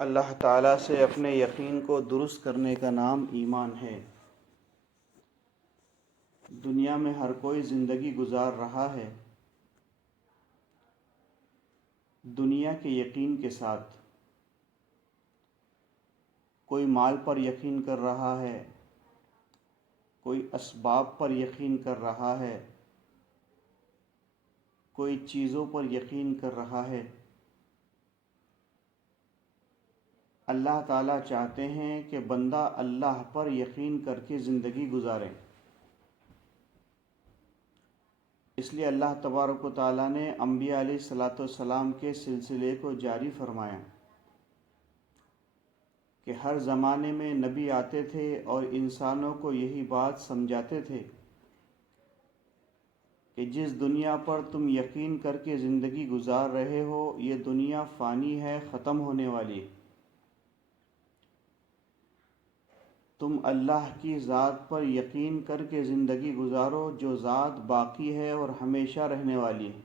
اللہ تعالیٰ سے اپنے یقین کو درست کرنے کا نام ایمان ہے۔ دنیا میں ہر کوئی زندگی گزار رہا ہے دنیا کے یقین کے ساتھ۔ کوئی مال پر یقین کر رہا ہے، کوئی اسباب پر یقین کر رہا ہے، کوئی چیزوں پر یقین کر رہا ہے۔ اللہ تعالیٰ چاہتے ہیں کہ بندہ اللہ پر یقین کر کے زندگی گزارے۔ اس لیے اللہ تبارک و تعالیٰ نے انبیاء علیہ السلام کے سلسلے کو جاری فرمایا کہ ہر زمانے میں نبی آتے تھے اور انسانوں کو یہی بات سمجھاتے تھے کہ جس دنیا پر تم یقین کر کے زندگی گزار رہے ہو، یہ دنیا فانی ہے، ختم ہونے والی ہے۔ تم اللہ کی ذات پر یقین کر کے زندگی گزارو جو ذات باقی ہے اور ہمیشہ رہنے والی ہے۔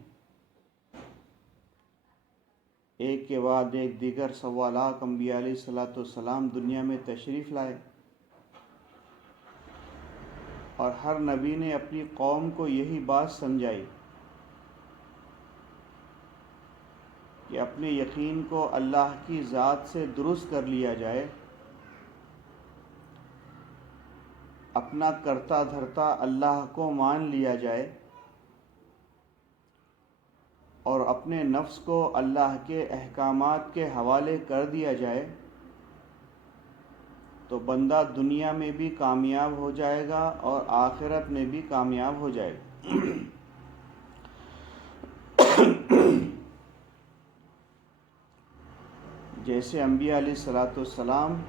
ایک کے بعد ایک دیگر سوالات انبیاء علیہ السلام دنیا میں تشریف لائے، اور ہر نبی نے اپنی قوم کو یہی بات سمجھائی کہ اپنے یقین کو اللہ کی ذات سے درست کر لیا جائے، اپنا کرتا دھرتا اللہ کو مان لیا جائے، اور اپنے نفس کو اللہ کے احکامات کے حوالے کر دیا جائے، تو بندہ دنیا میں بھی کامیاب ہو جائے گا اور آخرت میں بھی کامیاب ہو جائے گا۔ جیسے انبیاء علیہ السلام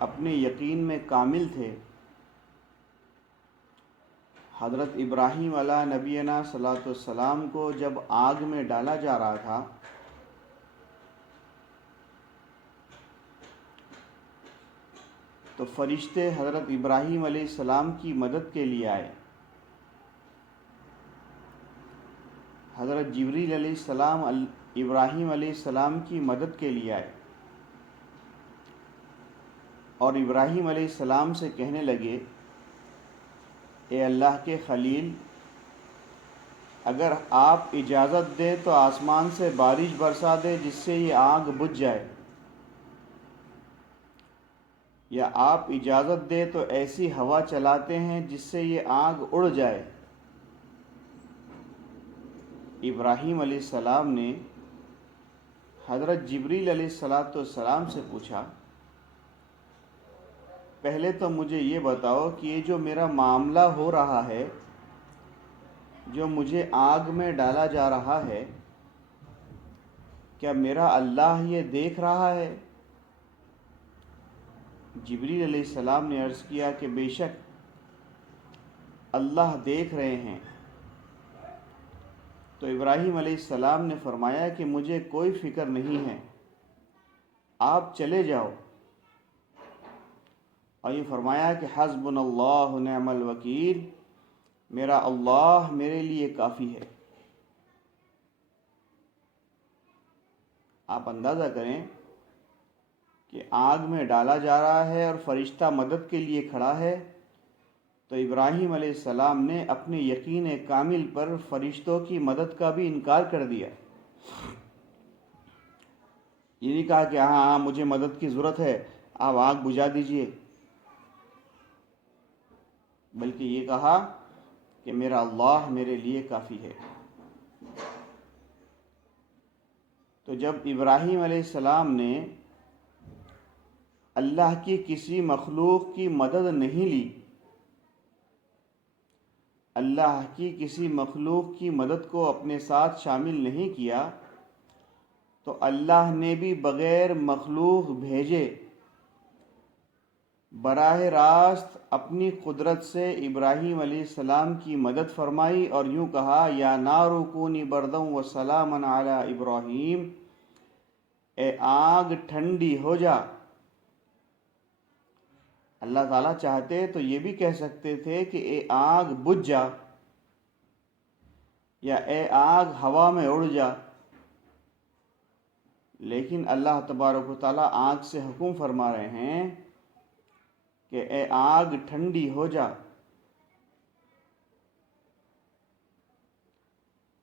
اپنے یقین میں کامل تھے، حضرت ابراہیم علیہ نبینا صلاۃ والسلام کو جب آگ میں ڈالا جا رہا تھا تو فرشتے حضرت ابراہیم علیہ السلام کی مدد کے لیے آئے۔ حضرت جبریل علیہ السلام ابراہیم علیہ السلام کی مدد کے لیے آئے اور ابراہیم علیہ السلام سے کہنے لگے، اے اللہ کے خلیل، اگر آپ اجازت دیں تو آسمان سے بارش برسا دے جس سے یہ آگ بجھ جائے، یا آپ اجازت دیں تو ایسی ہوا چلاتے ہیں جس سے یہ آگ اڑ جائے۔ ابراہیم علیہ السلام نے حضرت جبریل علیہ السلام سے پوچھا، پہلے تو مجھے یہ بتاؤ کہ یہ جو میرا معاملہ ہو رہا ہے، جو مجھے آگ میں ڈالا جا رہا ہے، کیا میرا اللہ یہ دیکھ رہا ہے؟ جبریل علیہ السلام نے عرض کیا کہ بے شک اللہ دیکھ رہے ہیں۔ تو ابراہیم علیہ السلام نے فرمایا کہ مجھے کوئی فکر نہیں ہے، آپ چلے جاؤ، اور یہ فرمایا کہ حسبنا اللہ نعم الوکیل، میرا اللہ میرے لیے کافی ہے۔ آپ اندازہ کریں کہ آگ میں ڈالا جا رہا ہے اور فرشتہ مدد کے لیے کھڑا ہے، تو ابراہیم علیہ السلام نے اپنے یقین کامل پر فرشتوں کی مدد کا بھی انکار کر دیا۔ یہ نہیں کہا کہ ہاں مجھے مدد کی ضرورت ہے، آپ آگ بجھا دیجئے، بلکہ یہ کہا کہ میرا اللہ میرے لیے کافی ہے۔ تو جب ابراہیم علیہ السلام نے اللہ کی کسی مخلوق کی مدد نہیں لی، اللہ کی کسی مخلوق کی مدد کو اپنے ساتھ شامل نہیں کیا، تو اللہ نے بھی بغیر مخلوق بھیجے براہ راست اپنی قدرت سے ابراہیم علیہ السلام کی مدد فرمائی، اور یوں کہا، یا نار کونی بردا وسلاما علی ابراہیم، اے آگ ٹھنڈی ہو جا۔ اللہ تعالیٰ چاہتے تو یہ بھی کہہ سکتے تھے کہ اے آگ بجھ جا، یا اے آگ ہوا میں اڑ جا، لیکن اللہ تبارک و تعالیٰ آگ سے حکم فرما رہے ہیں کہ اے آگ ٹھنڈی ہو جا،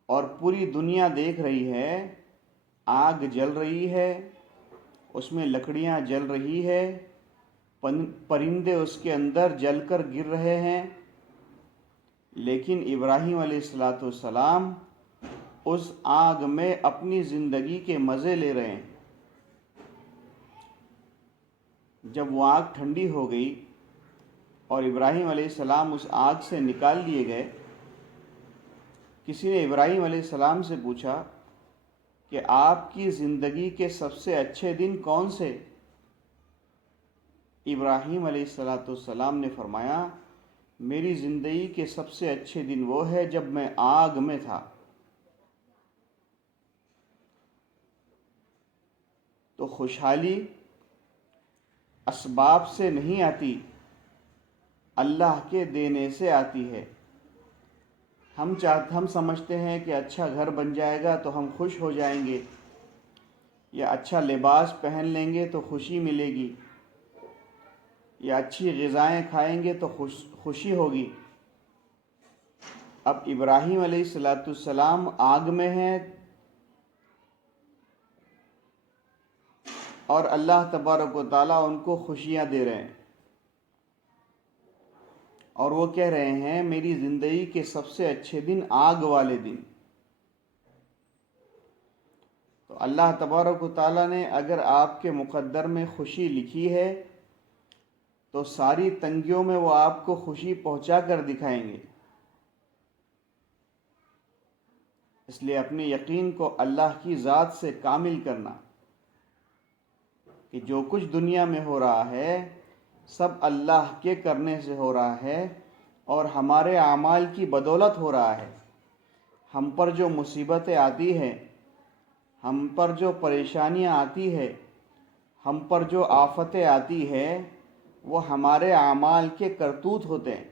اور پوری دنیا دیکھ رہی ہے آگ جل رہی ہے، اس میں لکڑیاں جل رہی ہے، پرندے اس کے اندر جل کر گر رہے ہیں، لیکن ابراہیم علیہ السلام اس آگ میں اپنی زندگی کے مزے لے رہے ہیں۔ جب وہ آگ ٹھنڈی ہو گئی اور ابراہیم علیہ السلام اس آگ سے نکال لیے گئے، کسی نے ابراہیم علیہ السلام سے پوچھا کہ آپ کی زندگی کے سب سے اچھے دن کون سے؟ ابراہیم علیہ السلام نے فرمایا، میری زندگی کے سب سے اچھے دن وہ ہے جب میں آگ میں تھا۔ تو خوشحالی اسباب سے نہیں آتی، اللہ کے دینے سے آتی ہے۔ ہم سمجھتے ہیں کہ اچھا گھر بن جائے گا تو ہم خوش ہو جائیں گے، یا اچھا لباس پہن لیں گے تو خوشی ملے گی، یا اچھی غذائیں کھائیں گے تو خوشی ہوگی۔ اب ابراہیم علیہ السلام آگ میں ہیں اور اللہ تبارک و تعالیٰ ان کو خوشیاں دے رہے ہیں، اور وہ کہہ رہے ہیں میری زندگی کے سب سے اچھے دن آگ والے دن۔ تو اللہ تبارک و تعالیٰ نے اگر آپ کے مقدر میں خوشی لکھی ہے تو ساری تنگیوں میں وہ آپ کو خوشی پہنچا کر دکھائیں گے۔ اس لیے اپنے یقین کو اللہ کی ذات سے کامل کرنا کہ جو کچھ دنیا میں ہو رہا ہے سب اللہ کے کرنے سے ہو رہا ہے اور ہمارے اعمال کی بدولت ہو رہا ہے۔ ہم پر جو مصیبتیں آتی ہیں، ہم پر جو پریشانیاں آتی ہے، ہم پر جو آفتیں آتی ہے، وہ ہمارے اعمال کے کرتوت ہوتے ہیں۔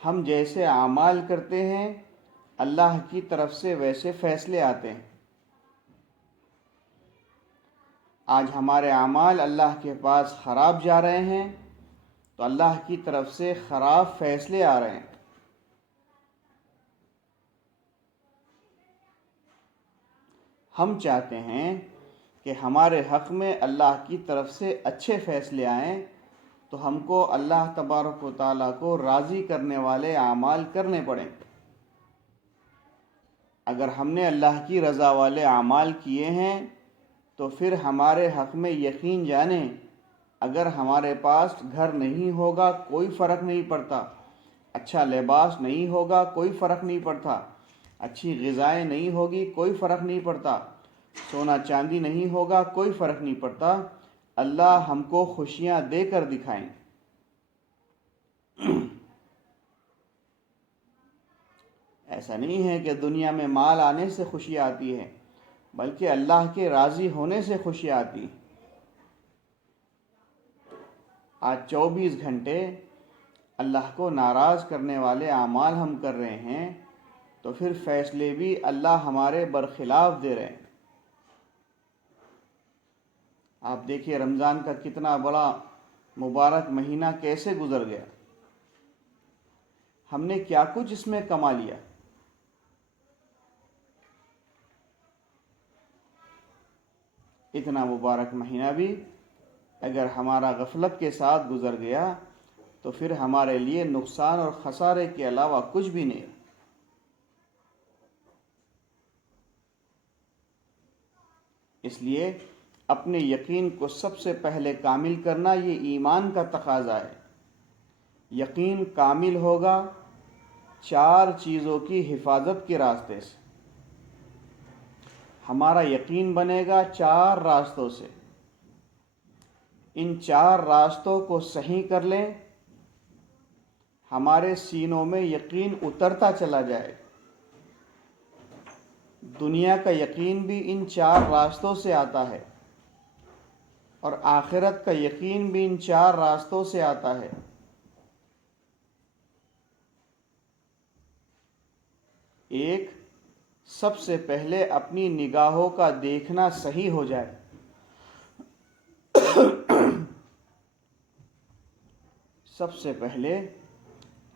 ہم جیسے اعمال کرتے ہیں اللہ کی طرف سے ویسے فیصلے آتے ہیں۔ آج ہمارے اعمال اللہ کے پاس خراب جا رہے ہیں تو اللہ کی طرف سے خراب فیصلے آ رہے ہیں۔ ہم چاہتے ہیں کہ ہمارے حق میں اللہ کی طرف سے اچھے فیصلے آئیں تو ہم کو اللہ تبارک و تعالیٰ کو راضی کرنے والے اعمال کرنے پڑیں۔ اگر ہم نے اللہ کی رضا والے اعمال کیے ہیں تو پھر ہمارے حق میں یقین جانیں، اگر ہمارے پاس گھر نہیں ہوگا کوئی فرق نہیں پڑتا، اچھا لباس نہیں ہوگا کوئی فرق نہیں پڑتا، اچھی غذائیں نہیں ہوگی کوئی فرق نہیں پڑتا، سونا چاندی نہیں ہوگا کوئی فرق نہیں پڑتا، اللہ ہم کو خوشیاں دے کر دکھائیں۔ ایسا نہیں ہے کہ دنیا میں مال آنے سے خوشی آتی ہے، بلکہ اللہ کے راضی ہونے سے خوشی آتی ہے۔ آج 24 گھنٹے اللہ کو ناراض کرنے والے اعمال ہم کر رہے ہیں تو پھر فیصلے بھی اللہ ہمارے برخلاف دے رہے ہیں۔ آپ دیکھیے رمضان کا کتنا بڑا مبارک مہینہ کیسے گزر گیا، ہم نے کیا کچھ اس میں کما لیا۔ اتنا مبارک مہینہ بھی اگر ہمارا غفلت کے ساتھ گزر گیا تو پھر ہمارے لیے نقصان اور خسارے کے علاوہ کچھ بھی نہیں۔ اس لیے اپنے یقین کو سب سے پہلے کامل کرنا یہ ایمان کا تقاضا ہے۔ یقین کامل ہوگا 4 چیزوں کی حفاظت کے راستے سے۔ ہمارا یقین بنے گا 4 راستوں سے۔ ان 4 راستوں کو صحیح کر لیں، ہمارے سینوں میں یقین اترتا چلا جائے۔ دنیا کا یقین بھی ان 4 راستوں سے آتا ہے اور آخرت کا یقین بھی ان 4 راستوں سے آتا ہے۔ ایک، سب سے پہلے اپنی نگاہوں کا دیکھنا صحیح ہو جائے. سب سے پہلے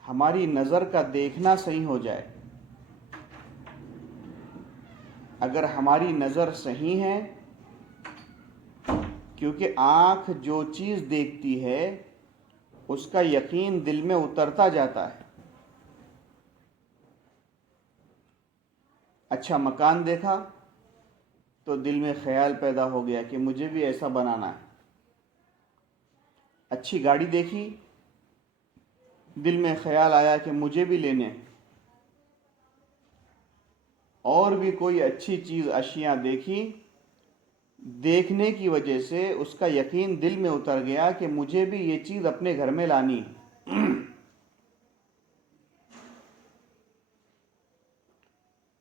ہماری نظر کا دیکھنا صحیح ہو جائے. اگر ہماری نظر صحیح ہے، کیونکہ آنکھ جو چیز دیکھتی ہے اس کا یقین دل میں اترتا جاتا ہے. اچھا مکان دیکھا تو دل میں خیال پیدا ہو گیا کہ مجھے بھی ایسا بنانا ہے. اچھی گاڑی دیکھی، دل میں خیال آیا کہ مجھے بھی لینے. اور بھی کوئی اچھی چیز اشیاء دیکھی، دیکھنے کی وجہ سے اس کا یقین دل میں اتر گیا کہ مجھے بھی یہ چیز اپنے گھر میں لانی ہے.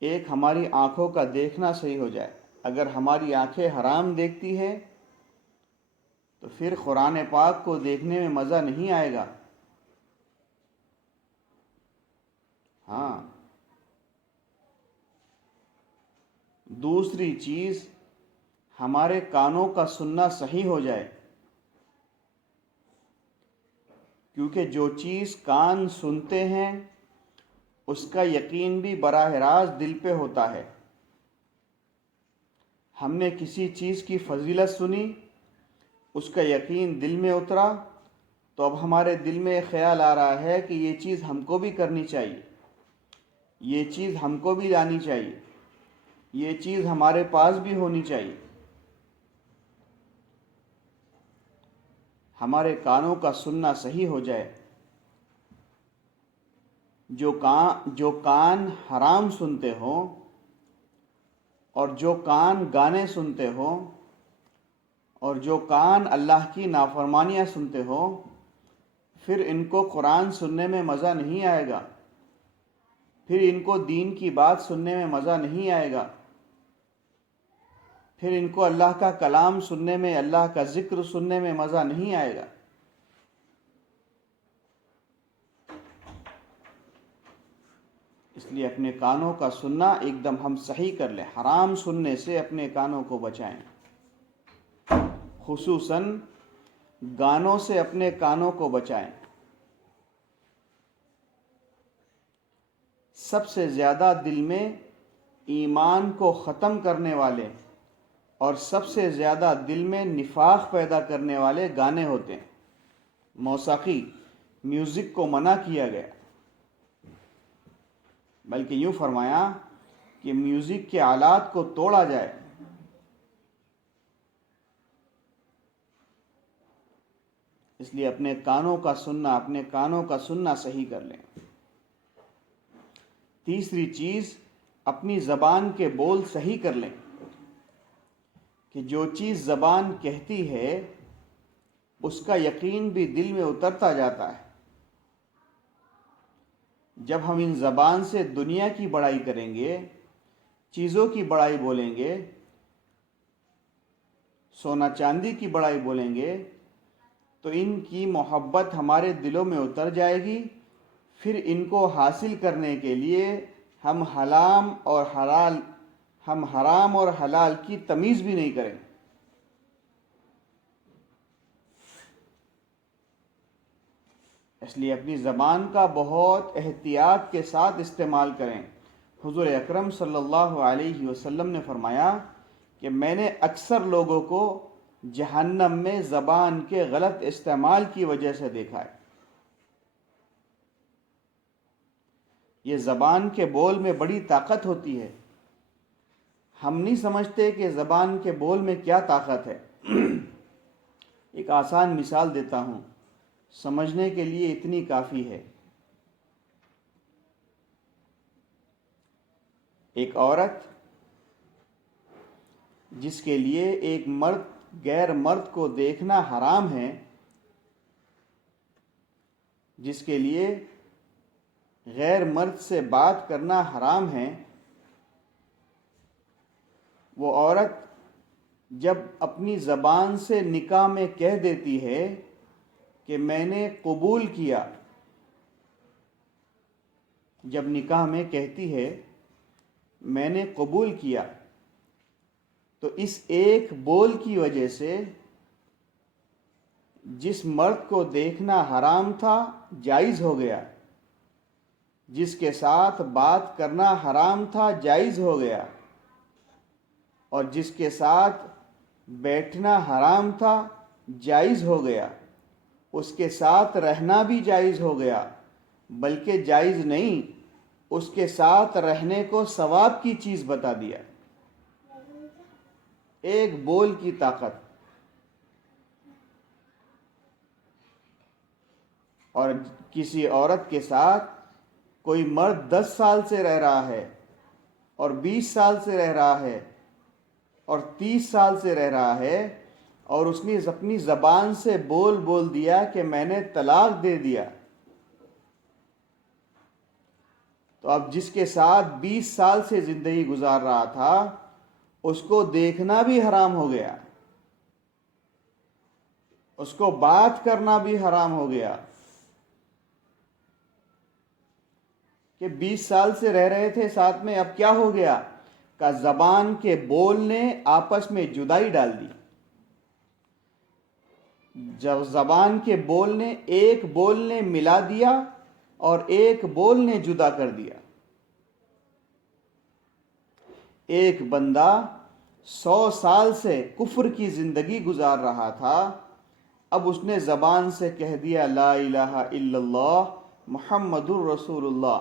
ایک ہماری آنکھوں کا دیکھنا صحیح ہو جائے. اگر ہماری آنکھیں حرام دیکھتی ہے تو پھر قرآن پاک کو دیکھنے میں مزہ نہیں آئے گا. ہاں، دوسری چیز ہمارے کانوں کا سننا صحیح ہو جائے. کیونکہ جو چیز کان سنتے ہیں اس کا یقین بھی براہ راست دل پہ ہوتا ہے. ہم نے کسی چیز کی فضیلت سنی، اس کا یقین دل میں اترا، تو اب ہمارے دل میں خیال آ رہا ہے کہ یہ چیز ہم کو بھی کرنی چاہیے، یہ چیز ہم کو بھی لانی چاہیے، یہ چیز ہمارے پاس بھی ہونی چاہیے. ہمارے کانوں کا سننا صحیح ہو جائے. جو کان حرام سنتے ہوں اور جو کان گانے سنتے ہوں اور جو کان اللہ کی نافرمانیاں سنتے ہوں، پھر ان کو قرآن سننے میں مزہ نہیں آئے گا، پھر ان کو دین کی بات سننے میں مزہ نہیں آئے گا، پھر ان کو اللہ کا کلام سننے میں، اللہ کا ذکر سننے میں مزہ نہیں آئے گا. اس لیے اپنے کانوں کا سننا ایک دم ہم صحیح کر لیں. حرام سننے سے اپنے کانوں کو بچائیں. خصوصاً گانوں سے اپنے کانوں کو بچائیں. سب سے زیادہ دل میں ایمان کو ختم کرنے والے اور سب سے زیادہ دل میں نفاق پیدا کرنے والے گانے ہوتے ہیں. موسیقی، میوزک کو منع کیا گیا، بلکہ یوں فرمایا کہ میوزک کے آلات کو توڑا جائے. اس لیے اپنے کانوں کا سننا صحیح کر لیں. تیسری چیز، اپنی زبان کے بول صحیح کر لیں کہ جو چیز زبان کہتی ہے اس کا یقین بھی دل میں اترتا جاتا ہے. جب ہم ان زبان سے دنیا کی بڑائی کریں گے، چیزوں کی بڑائی بولیں گے، سونا چاندی کی بڑائی بولیں گے، تو ان کی محبت ہمارے دلوں میں اتر جائے گی. پھر ان کو حاصل کرنے کے لیے ہم حرام اور حلال کی تمیز بھی نہیں کریں. اس لیے اپنی زبان کا بہت احتیاط کے ساتھ استعمال کریں. حضور اکرم صلی اللہ علیہ وسلم نے فرمایا کہ میں نے اکثر لوگوں کو جہنم میں زبان کے غلط استعمال کی وجہ سے دیکھا ہے. یہ زبان کے بول میں بڑی طاقت ہوتی ہے. ہم نہیں سمجھتے کہ زبان کے بول میں کیا طاقت ہے. ایک آسان مثال دیتا ہوں، سمجھنے کے لیے اتنی کافی ہے. ایک عورت جس کے لیے ایک مرد غیر مرد کو دیکھنا حرام ہے، جس کے لیے غیر مرد سے بات کرنا حرام ہے، وہ عورت جب اپنی زبان سے نکاح میں کہہ دیتی ہے کہ میں نے قبول کیا، جب نکاح میں کہتی ہے میں نے قبول کیا، تو اس ایک بول کی وجہ سے جس مرد کو دیکھنا حرام تھا جائز ہو گیا، جس کے ساتھ بات کرنا حرام تھا جائز ہو گیا، اور جس کے ساتھ بیٹھنا حرام تھا جائز ہو گیا، اس کے ساتھ رہنا بھی جائز ہو گیا، بلکہ جائز نہیں، اس کے ساتھ رہنے کو ثواب کی چیز بتا دیا۔ ایک بول کی طاقت۔ اور کسی عورت کے ساتھ کوئی مرد 10 سال سے رہ رہا ہے، اور 20 سال سے رہ رہا ہے، اور 30 سال سے رہ رہا ہے، اور اس نے اپنی زبان سے بول دیا کہ میں نے طلاق دے دیا، تو اب جس کے ساتھ 20 سال سے زندگی گزار رہا تھا اس کو دیکھنا بھی حرام ہو گیا، اس کو بات کرنا بھی حرام ہو گیا، کہ 20 سال سے رہ رہے تھے ساتھ میں، اب کیا ہو گیا؟ کہ زبان کے بول نے آپس میں جدائی ڈال دی۔ جب زبان کے بول نے ایک بول نے ملا دیا اور ایک بول نے جدا کر دیا۔ ایک بندہ 100 سال سے کفر کی زندگی گزار رہا تھا، اب اس نے زبان سے کہہ دیا لا الہ الا اللہ محمد الرسول اللہ،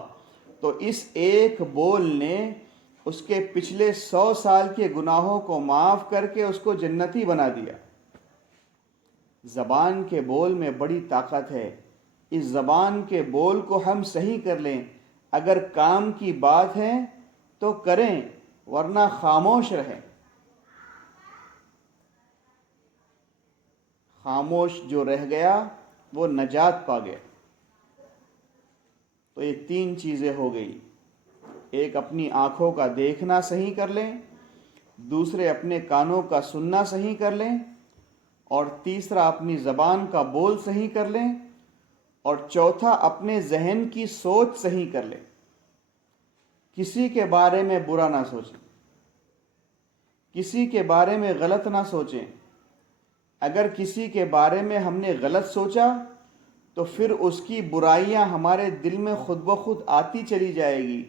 تو اس ایک بول نے اس کے پچھلے 100 سال کے گناہوں کو معاف کر کے اس کو جنتی بنا دیا۔ زبان کے بول میں بڑی طاقت ہے، اس زبان کے بول کو ہم صحیح کر لیں، اگر کام کی بات ہے تو کریں، ورنہ خاموش رہیں۔ خاموش جو رہ گیا وہ نجات پا گیا۔ تو یہ 3 چیزیں ہو گئی، ایک اپنی آنکھوں کا دیکھنا صحیح کر لیں، دوسرے اپنے کانوں کا سننا صحیح کر لیں، اور تیسرا اپنی زبان کا بول صحیح کر لیں، اور چوتھا اپنے ذہن کی سوچ صحیح کر لیں۔ کسی کے بارے میں برا نہ سوچیں، کسی کے بارے میں غلط نہ سوچیں۔ اگر کسی کے بارے میں ہم نے غلط سوچا تو پھر اس کی برائیاں ہمارے دل میں خود بخود آتی چلی جائے گی،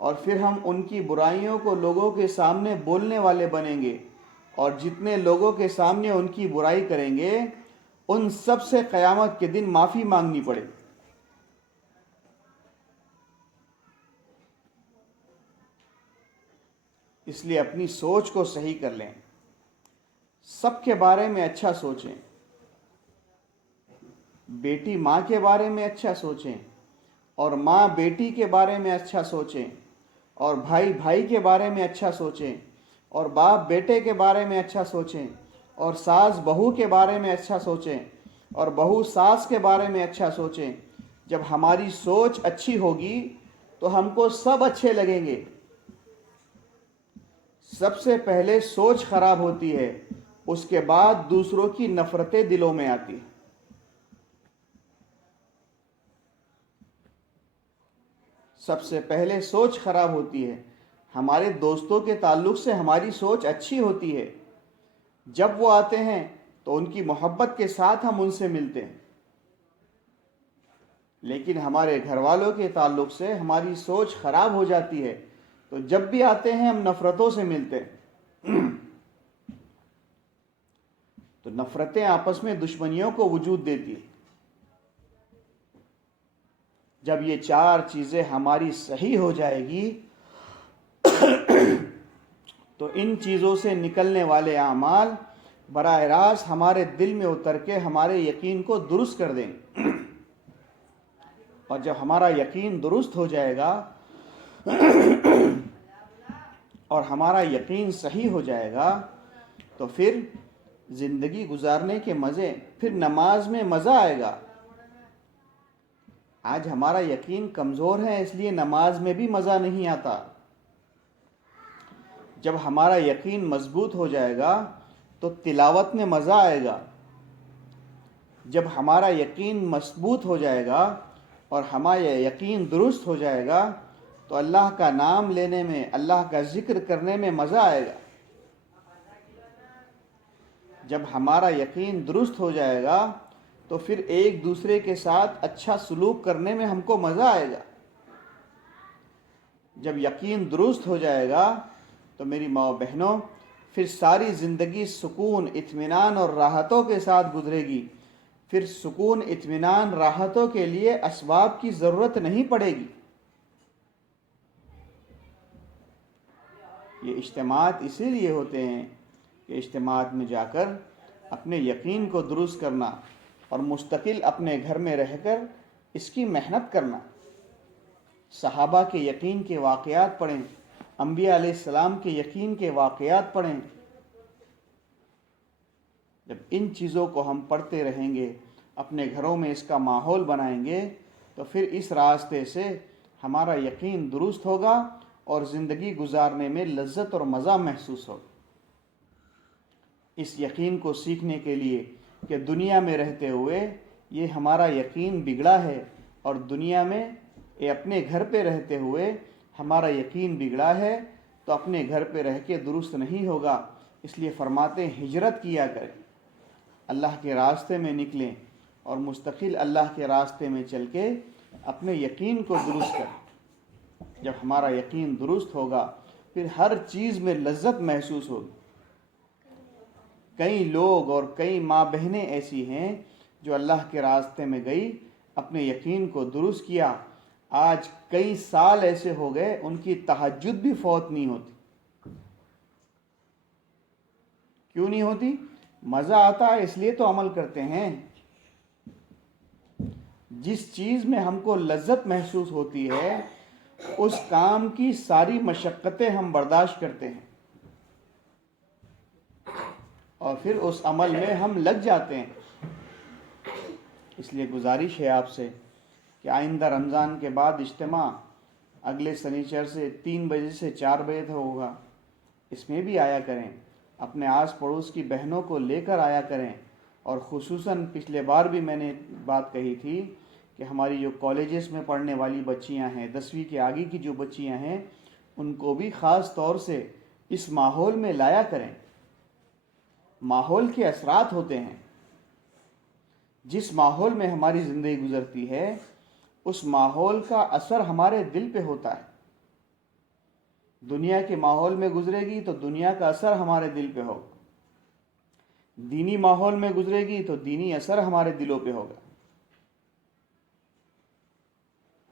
اور پھر ہم ان کی برائیوں کو لوگوں کے سامنے بولنے والے بنیں گے، اور جتنے لوگوں کے سامنے ان کی برائی کریں گے ان سب سے قیامت کے دن معافی مانگنی پڑے۔ اس لیے اپنی سوچ کو صحیح کر لیں، سب کے بارے میں اچھا سوچیں، بیٹی ماں کے بارے میں اچھا سوچیں، اور ماں بیٹی کے بارے میں اچھا سوچیں، اور بھائی بھائی کے بارے میں اچھا سوچیں، اور باپ بیٹے کے بارے میں اچھا سوچیں، اور ساس بہو کے بارے میں اچھا سوچیں، اور بہو ساس کے بارے میں اچھا سوچیں۔ جب ہماری سوچ اچھی ہوگی تو ہم کو سب اچھے لگیں گے۔ سب سے پہلے سوچ خراب ہوتی ہے، اس کے بعد دوسروں کی نفرتیں دلوں میں آتی ہیں۔ سب سے پہلے سوچ خراب ہوتی ہے۔ ہمارے دوستوں کے تعلق سے ہماری سوچ اچھی ہوتی ہے، جب وہ آتے ہیں تو ان کی محبت کے ساتھ ہم ان سے ملتے ہیں، لیکن ہمارے گھر والوں کے تعلق سے ہماری سوچ خراب ہو جاتی ہے، تو جب بھی آتے ہیں ہم نفرتوں سے ملتے ہیں۔ تو نفرتیں آپس میں دشمنیوں کو وجود دیتی ہیں۔ جب یہ 4 چیزیں ہماری صحیح ہو جائے گی تو ان چیزوں سے نکلنے والے اعمال براہ راست ہمارے دل میں اتر کے ہمارے یقین کو درست کر دیں گے، اور جب ہمارا یقین درست ہو جائے گا اور ہمارا یقین صحیح ہو جائے گا تو پھر زندگی گزارنے کے مزے، پھر نماز میں مزہ آئے گا۔ آج ہمارا یقین کمزور ہے، اس لیے نماز میں بھی مزہ نہیں آتا۔ جب ہمارا یقین مضبوط ہو جائے گا تو تلاوت میں مزہ آئے گا۔ جب ہمارا یقین مضبوط ہو جائے گا اور ہمارا یقین درست ہو جائے گا تو اللہ کا نام لینے میں، اللہ کا ذکر کرنے میں مزہ آئے گا۔ جب ہمارا یقین درست ہو جائے گا تو پھر ایک دوسرے کے ساتھ اچھا سلوک کرنے میں ہم کو مزہ آئے گا۔ جب یقین درست ہو جائے گا تو میری ماں و بہنوں، پھر ساری زندگی سکون، اطمینان اور راحتوں کے ساتھ گزرے گی۔ پھر سکون، اطمینان، راحتوں کے لیے اسباب کی ضرورت نہیں پڑے گی۔ یہ اجتماعات اسی لیے ہوتے ہیں کہ اجتماعات میں جا کر اپنے یقین کو درست کرنا اور مستقل اپنے گھر میں رہ کر اس کی محنت کرنا۔ صحابہ کے یقین کے واقعات پڑھیں، انبیاء علیہ السلام کے یقین کے واقعات پڑھیں۔ جب ان چیزوں کو ہم پڑھتے رہیں گے، اپنے گھروں میں اس کا ماحول بنائیں گے، تو پھر اس راستے سے ہمارا یقین درست ہوگا اور زندگی گزارنے میں لذت اور مزہ محسوس ہوگا۔ اس یقین کو سیکھنے کے لیے کہ دنیا میں رہتے ہوئے یہ ہمارا یقین بگڑا ہے، اور دنیا میں اپنے گھر پہ رہتے ہوئے ہمارا یقین بگڑا ہے، تو اپنے گھر پہ رہ کے درست نہیں ہوگا۔ اس لیے فرماتے ہیں ہجرت کیا کریں، اللہ کے راستے میں نکلیں اور مستقل اللہ کے راستے میں چل کے اپنے یقین کو درست کریں۔ جب ہمارا یقین درست ہوگا پھر ہر چیز میں لذت محسوس ہوگی۔ کئی لوگ اور کئی ماں بہنیں ایسی ہیں جو اللہ کے راستے میں گئی، اپنے یقین کو درست کیا، آج کئی سال ایسے ہو گئے ان کی تہجد بھی فوت نہیں ہوتی۔ کیوں نہیں ہوتی؟ مزہ آتا ہے اس لیے تو عمل کرتے ہیں۔ جس چیز میں ہم کو لذت محسوس ہوتی ہے اس کام کی ساری مشقتیں ہم برداشت کرتے ہیں اور پھر اس عمل میں ہم لگ جاتے ہیں۔ اس لیے گزارش ہے آپ سے کہ آئندہ رمضان کے بعد اجتماع اگلے سنیچر سے 3 بجے سے 4 بجے تک ہوگا، اس میں بھی آیا کریں، اپنے آس پڑوس کی بہنوں کو لے کر آیا کریں۔ اور خصوصاً پچھلے بار بھی میں نے بات کہی تھی کہ ہماری جو کالجز میں پڑھنے والی بچیاں ہیں، 10ویں کے آگے کی جو بچیاں ہیں، ان کو بھی خاص طور سے اس ماحول میں لایا کریں۔ ماحول کے اثرات ہوتے ہیں۔ جس ماحول میں ہماری زندگی گزرتی ہے اس ماحول کا اثر ہمارے دل پہ ہوتا ہے۔ دنیا کے ماحول میں گزرے گی تو دنیا کا اثر ہمارے دل پہ ہوگا، دینی ماحول میں گزرے گی تو دینی اثر ہمارے دلوں پہ ہوگا۔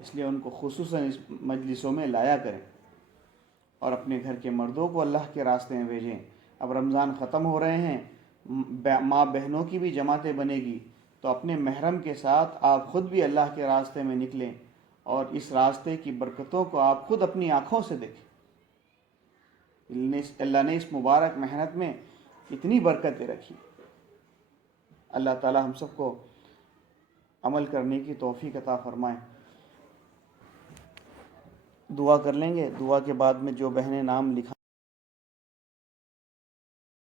اس لیے ان کو خصوصاً اس مجلسوں میں لایا کریں اور اپنے گھر کے مردوں کو اللہ کے راستے میں بھیجیں۔ اب رمضان ختم ہو رہے ہیں، ماں بہنوں کی بھی جماعتیں بنے گی، تو اپنے محرم کے ساتھ آپ خود بھی اللہ کے راستے میں نکلیں اور اس راستے کی برکتوں کو آپ خود اپنی آنکھوں سے دیکھیں۔ اللہ نے اس مبارک محنت میں اتنی برکتیں رکھی۔ اللہ تعالی ہم سب کو عمل کرنے کی توفیق عطا فرمائے۔ دعا کر لیں گے، دعا کے بعد میں جو بہنیں نام لکھا